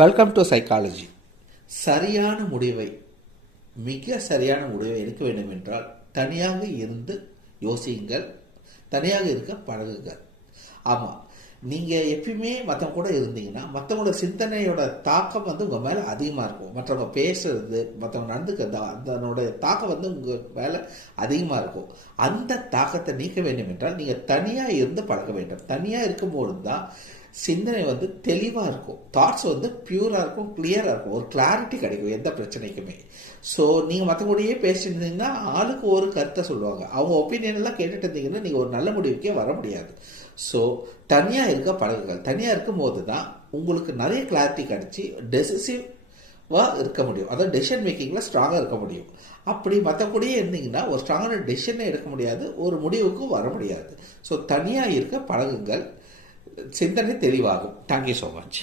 Welcome to psychology. சரியான முடிவை மிக சரியான முடிவை எடுக்க வேண்டும் என்றால் தனியாக இருந்து யோசியுங்கள், தனியாக இருக்க பழகுங்கள். ஆமாம், நீங்கள் எப்பயுமே மற்றவங்க கூட இருந்தீங்கன்னா மற்றவங்களோட சிந்தனையோட தாக்கம் உங்கள் மேலே அதிகமாக இருக்கும். மற்றவங்க பேசுறது, மற்றவங்க நடந்துக்கிறது, அதனுடைய தாக்கம் உங்கள் மேலே அதிகமாக இருக்கும். அந்த தாக்கத்தை நீக்க வேண்டும் என்றால் நீங்கள் தனியாக இருந்து பழக வேண்டும். தனியாக இருக்கும்போது தான் சிந்தனை தெளிவாக இருக்கும், தாட்ஸ் பியூராக இருக்கும், கிளியராக இருக்கும், ஒரு கிளாரிட்டி கிடைக்கும் எந்த பிரச்சனைக்குமே. ஸோ நீங்கள் மற்றவங்கூடயே பேசிட்டு இருந்தீங்கன்னா ஆளுக்கு ஒரு கருத்தை சொல்லுவாங்க. அவங்க ஒப்பீனியன் எல்லாம் கேட்டுட்டு இருந்தீங்கன்னா நீங்கள் ஒரு நல்ல முடிவுக்கே வர முடியாது. ஸோ தனியாக இருக்க பழகுகள். தனியாக இருக்கும் போது தான் உங்களுக்கு நிறைய கிளாரிட்டி கிடச்சி டெசிசிவாக இருக்க முடியும். அதாவது டெசிஷன் மேக்கிங்கில் ஸ்ட்ராங்காக இருக்க முடியும். அப்படி மற்ற கூடயே இருந்தீங்கன்னா ஒரு ஸ்ட்ராங்கான டெசிஷனே எடுக்க முடியாது, ஒரு முடிவுக்கும் வர முடியாது. ஸோ தனியாக இருக்க பழகுங்கள், சிந்தனை தெளிவாகும். Thank you so much.